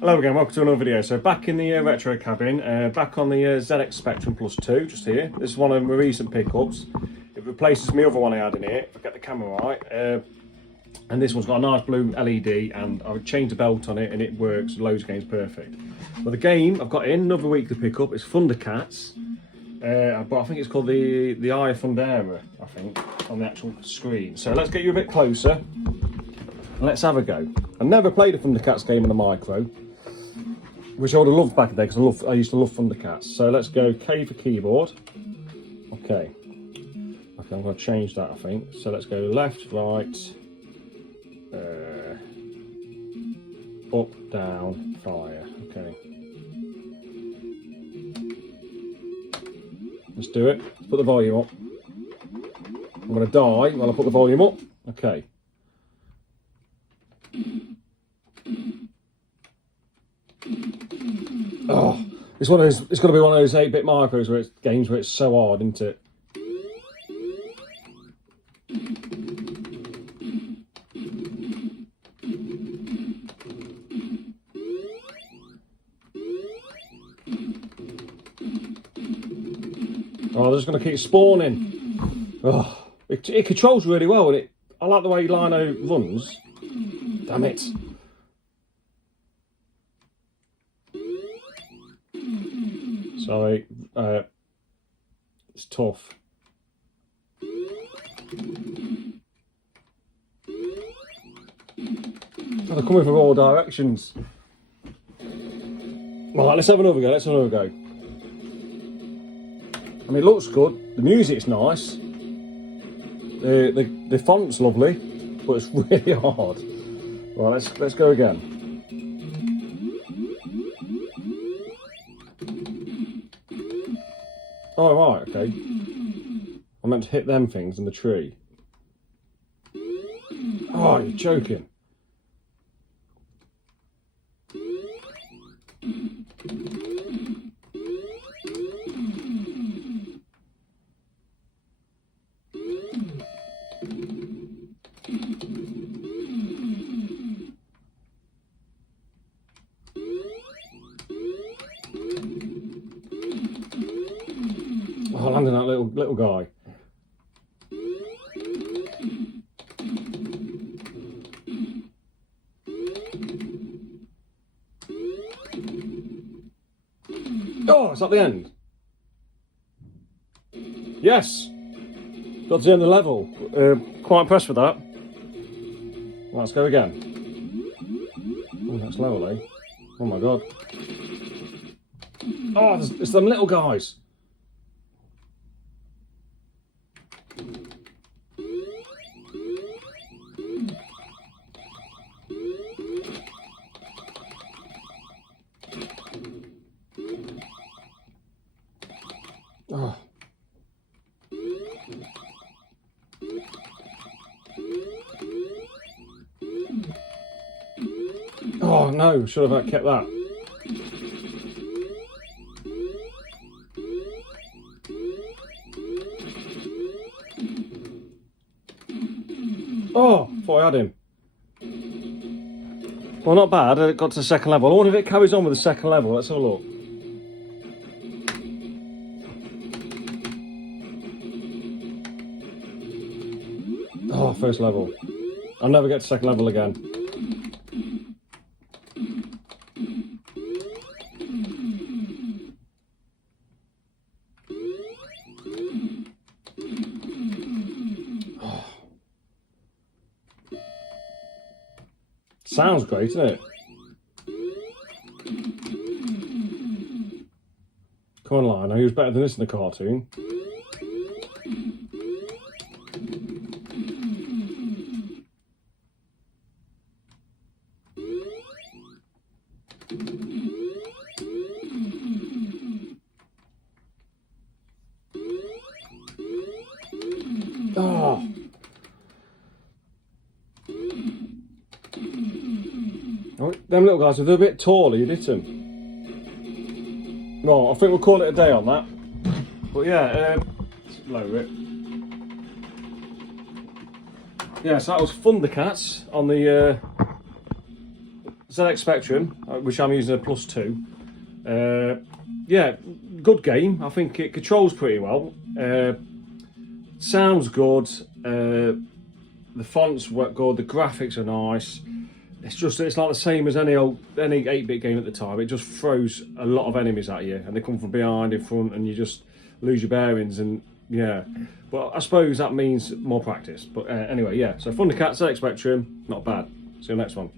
Hello again, welcome to another video. So back in the retro cabin, back on the ZX Spectrum Plus 2, just here. This is one of my recent pickups. It replaces my other one I had in here, if I get the camera right. And this one's got a nice blue LED, and I've changed the belt on it and it works, loads of games perfect. But the game I've got in, another week to pick up, is Thundercats. But I think it's called the Eye of Thundera, I think, on the actual screen. So let's get you a bit closer and let's have a go. I never played a Thundercats game on a micro, which I would have loved back in the day because I used to love Thundercats. So let's go K for keyboard. Okay, I'm going to change that, I think. So let's go left, right, up, down, fire. Okay. Let's do it. Let's put the volume up. I'm going to die while I put the volume up. Okay. Oh, it's one of those. It's got to be one of those 8-bit micros where it's games where it's so hard, isn't it? Oh, they're just going to keep spawning. Oh, it controls really well, and I like the way Lino runs. Damn it. Sorry, it's tough. Oh, they're coming from all directions. Right, let's have another go. I mean, it looks good. The music's nice. The font's lovely, but it's really hard. Right, let's go again. Oh, right, okay. I meant to hit them things in the tree. Oh, you're joking. Oh, I landed on that little guy. Oh, it's at the end. Yes, got to the end of the level. Quite impressed with that. Let's go again. Oh, that's level, eh? Oh my god. Oh, it's them little guys. Oh. Oh no, should have kept that. Oh, thought I had him. Well, not bad. I got to the second level. I wonder if it carries on with the second level. Let's have a look. Oh, first level. I'll never get to second level again. Oh. Sounds great, isn't it? Come on, Lino, he was better than this in the cartoon. Oh. Oh, them little guys, if they're a bit taller, you'd hit them. No, I think we'll call it a day on that. But yeah, let's lower it. Yeah, so that was Thundercats on the ZX Spectrum, which I'm using a +2. Yeah, good game. I think it controls pretty well. Sounds good. The fonts work good. The graphics are nice. It's like the same as any 8-bit game at the time. It just throws a lot of enemies at you, and they come from behind, in front, and you just lose your bearings. And yeah, but I suppose that means more practice. But anyway, yeah. So Thundercats ZX Spectrum, not bad. See you next one.